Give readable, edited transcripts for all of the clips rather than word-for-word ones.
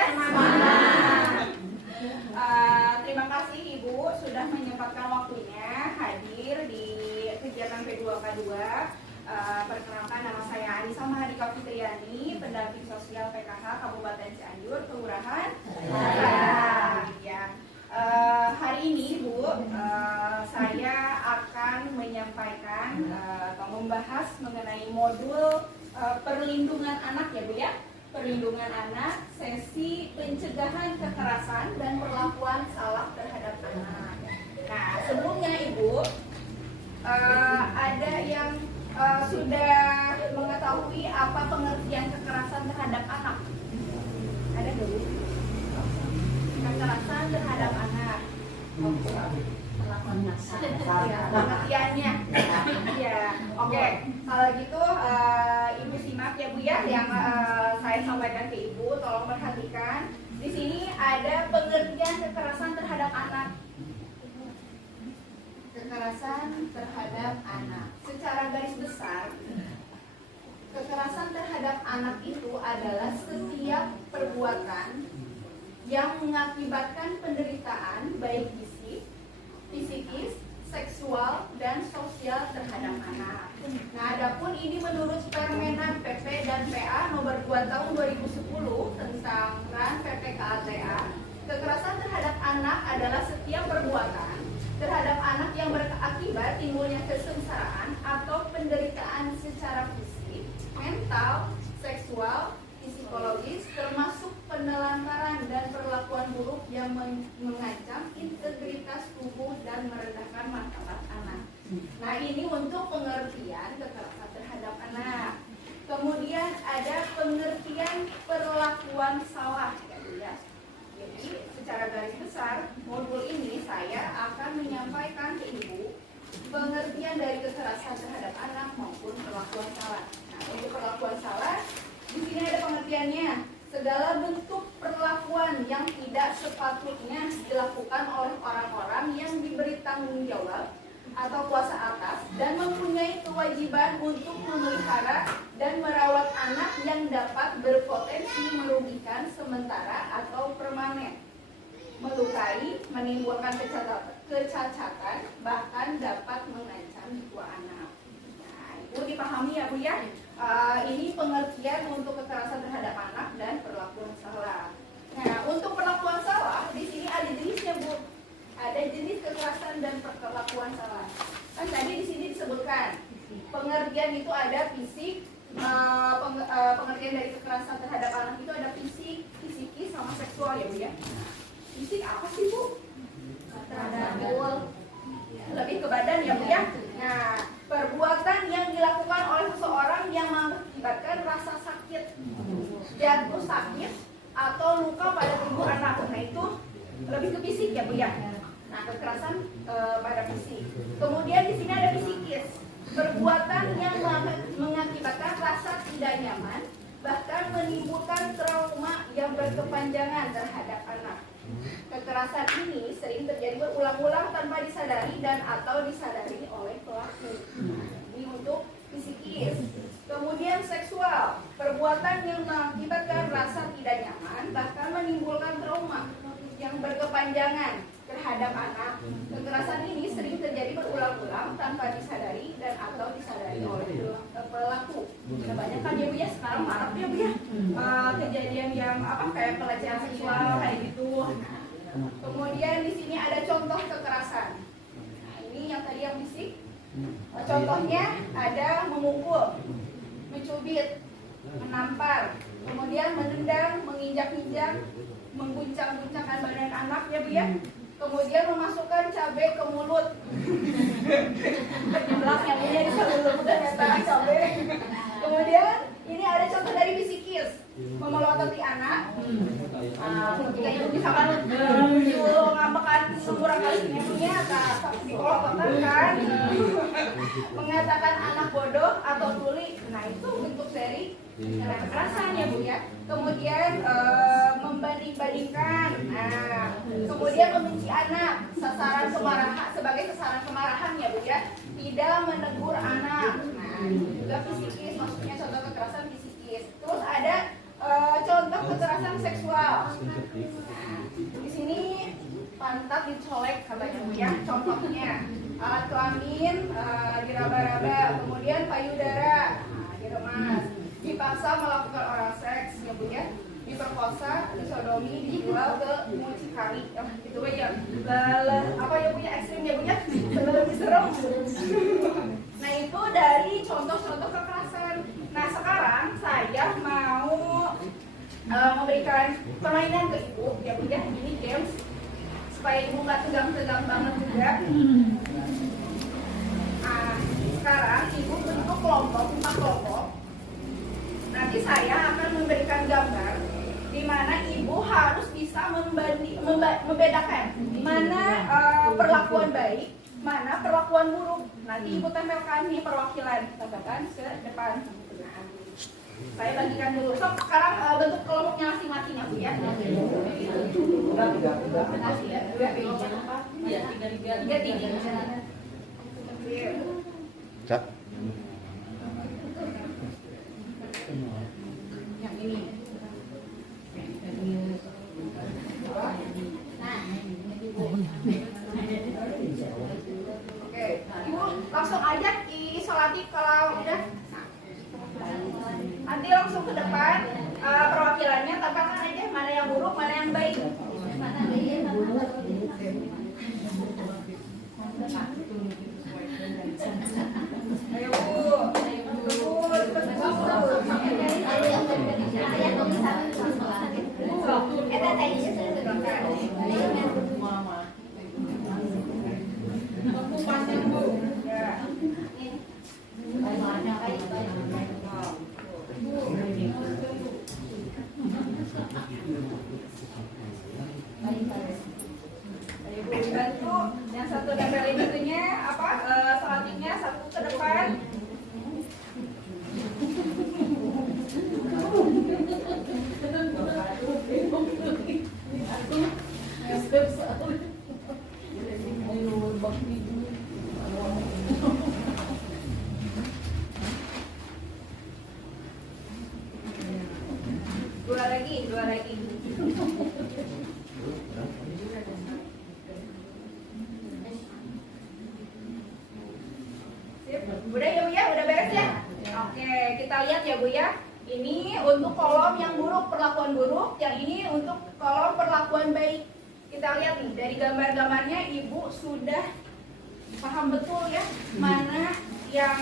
ya? Semangat. Terima kasih Ibu sudah menyempatkan waktunya hadir di kegiatan P2K2. Perkenalkan, nama saya Anissa Mahadika Fitriani, pendamping sosial PKH Kabupaten Cianjur, Kelurahan ya. Hari ini Bu, saya akan menyampaikan atau membahas mengenai modul perlindungan anak ya Bu ya. Perlindungan anak, sesi pencegahan kekerasan dan perlakuan salah terhadap anak. Nah, sebelumnya Ibu, ada yang sudah mengetahui apa pengertian kekerasan terhadap anak? Ada dulu. Kekerasan terhadap anak. Pengertiannya. Ya, oke. Kalau gitu Ibu simak ya Bu ya, yang saya sampaikan ke Ibu, tolong perhatikan. Di sini ada pengertian kekerasan terhadap anak. Kekerasan terhadap anak. Secara garis besar, kekerasan terhadap anak itu adalah setiap perbuatan yang mengakibatkan penderitaan baik fisik, psikis, seksual, dan sosial terhadap anak. Nah, adapun ini menurut Permenan PP dan PA nomor 2 tahun 2010 tentang RAN PPKATA, kekerasan terhadap anak adalah setiap perbuatan terhadap anak yang berakibat timbulnya kesengsaraan atau penderitaan secara fisik, mental, seksual, psikologis, termasuk penelantaran dan perlakuan buruk yang mengancam integritas tubuh dan merendahkan martabat anak. Nah, ini untuk pengertian kekerasan terhadap anak. Kemudian ada pengertian perlakuan salah ya. Jadi secara garis besar modul ini saya akan menyampaikan ke Ibu pengertian dari kekerasan terhadap anak maupun perlakuan salah. Nah, untuk perlakuan salah di sini ada pengertiannya. Segala bentuk perlakuan yang tidak sepatutnya dilakukan oleh orang-orang yang diberi tanggung jawab atau kuasa atas dan mempunyai kewajiban untuk memelihara dan merawat anak yang dapat berpotensi merugikan sementara atau permanen, melukai, menimbulkan kecacatan, bahkan dapat mengancam jiwa anak. Nah, Ibu dipahami ya Bu ya? Ini pengertian untuk kekerasan terhadap anak dan perlakuan salah. Nah, untuk perlakuan salah di sini ada jenisnya Bu. Ada jenis kekerasan dan perlakuan salah. Kan tadi di sini disebutkan pengertian itu ada fisik, pengertian dari kekerasan terhadap anak itu ada fisik, psikis, sama seksual ya Bu ya. Fisik apa sih Bu? Terhadap lebih ke badan ya Bu ya. Nah, perbuatan yang dilakukan oleh seseorang yang mengakibatkan rasa sakit, jatuh sakit, atau luka pada tubuh anak. Nah, itu lebih ke fisik ya Bu ya. Nah, kekerasan pada fisik. Kemudian di sini ada psikis, perbuatan yang mengakibatkan rasa tidak nyaman, bahkan menimbulkan trauma yang berkepanjangan terhadap anak. Kekerasan ini sering terjadi berulang-ulang tanpa disadari dan atau disadari oleh pelaku. Ini untuk psikis. Kemudian seksual, perbuatan yang mengakibatkan rasa tidak nyaman, bahkan menimbulkan trauma yang berkepanjangan terhadap anak. Kekerasan ini sering terjadi berulang-ulang tanpa disadari dan atau disadari oleh pelaku. Kebanyakan ya Bu ya, sekarang marak ya Bu ya, kejadian yang kayak pelecehan seksual kayak gitu. Kemudian di sini ada contoh kekerasan. Nah, ini yang tadi yang fisik. Contohnya ada memukul, mencubit, menampar, kemudian menendang, menginjak-injak, mengguncang-guncangkan badan anak ya Bu ya. Kemudian memasukkan cabai ke mulut. Belakangnya punya di mulut ternyata cabai. Kemudian ini ada contoh dari psikis, memelototi anak. Ketika ibu misalkan ngapakan sekurang kali ini punya dikelototan kan, mengatakan anak bodoh atau tuli. Nah, itu bentuk dari kekerasan ya Bu ya. Kemudian membanding-bandingkan. Nah, kemudian membenci anak, sasaran kemarahan sebagai sasaran kemarahan ya Bu ya. Tidak menegur anak. Nah, ini juga psikis, maksudnya contoh kekerasan psikis. Terus ada contoh kekerasan seksual. Di sini pantat dicolek katanya Bu ya. Contohnya alat kelamin diraba-raba, kemudian payudara diremas, dipaksa melakukan oral seks ya Bu ya, diperkosa, disodomi, dijual ke mucikari, gitu aja. Apa ya Bu ya, ekstrim ya Bu ya, lebih serem. Nah itu dari contoh-contoh kekerasan. Nah sekarang saya mau memberikan permainan ke Ibu ya Bu ya, ini games supaya Ibu nggak tegang-tegang banget juga. Nah sekarang Ibu bentuk kelompok, 4 kelompok. Nanti saya akan memberikan gambar di mana Ibu harus bisa membedakan mana perlakuan baik, mana perlakuan buruk. Nanti Ibu tempelkan nih perwakilan, tempelkan ke depan. Saya bagikan dulu. So, sekarang bentuk kelompoknya masing-masing ya Bu ya. Cak. Yang ini. Oke, Ibu langsung aja isolatif kalau udah. Nanti langsung ke depan perwakilannya, tambahkan aja mana yang buruk, mana yang baik. Ayo Bu, bantu yang satu nempelin itunya apa selanjutnya satu ke depan. Dua lagi. Udah ya Bu ya, udah beres ya? Oke, kita lihat ya Bu ya. Ini untuk kolom yang buruk, perlakuan buruk. Yang ini untuk kolom perlakuan baik. Kita lihat nih, dari gambar-gambarnya Ibu sudah paham betul ya mana yang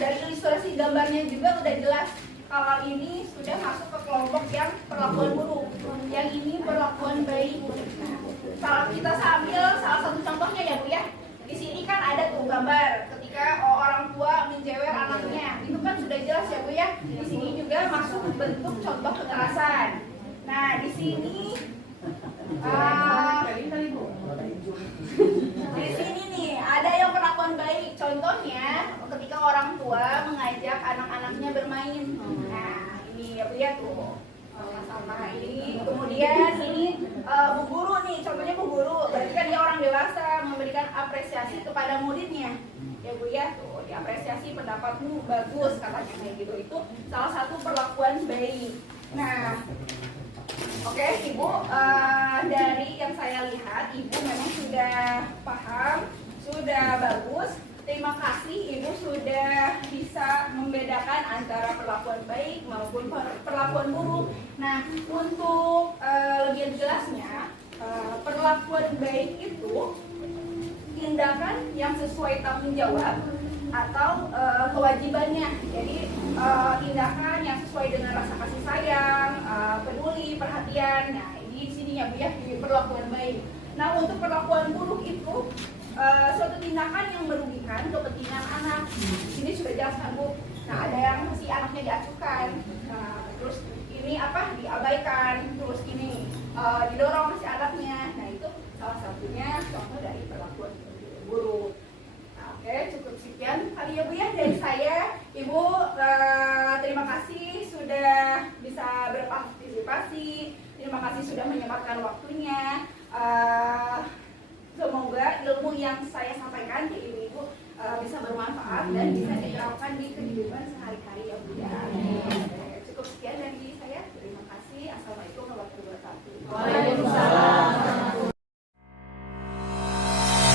dari ilustrasi gambarnya juga udah jelas. Kalau ini sudah masuk ke kelompok yang perlakuan buruk. Yang ini perlakuan baik. Kalau kita ambil salah satu contohnya ya Bu ya. Di sini kan ada tuh gambar ketika orang tua menjewer anaknya, itu kan sudah jelas ya Bu ya. Di sini juga masuk bentuk contoh kekerasan. Nah di sini, di sini nih ada yang perlakuan baik. Contohnya ketika orang tua mengajak anak-anaknya bermain. Nah ini ya Bu ya tuh. Sama ini, kemudian ini Bu Guru nih, contohnya Bu Guru, berarti kan dia orang dewasa memberikan apresiasi kepada muridnya, ya Bu ya, tuh diapresiasi pendapatmu bagus katanya kayak gitu, itu salah satu perlakuan baik. Nah, oke Ibu, dari yang saya lihat Ibu memang sudah paham, sudah bagus. Terima kasih Ibu sudah bisa membedakan antara perlakuan baik maupun perlakuan buruk. Nah, untuk lebih jelasnya, perlakuan baik itu tindakan yang sesuai tanggung jawab atau kewajibannya. Jadi tindakan yang sesuai dengan rasa kasih sayang, peduli, perhatian. Nah, ini di sini ya Bu ya, di perlakuan baik. Nah, untuk perlakuan buruk itu suatu tindakan yang merugikan kepentingan anak. Di sini sudah jelas kan Bu. Nah, ada yang si anaknya diacuhkan, terus ini apa diabaikan, terus ini didorong si anaknya. Nah, itu salah satunya contoh dari perlakuan buruk. Nah, oke, cukup sekian kali ya Bu ya dari saya. Ibu terima kasih sudah bisa berpartisipasi. Terima kasih sudah menyempatkan waktunya. Semoga ilmu yang saya sampaikan ke Ibu bisa bermanfaat dan bisa diterapkan di kehidupan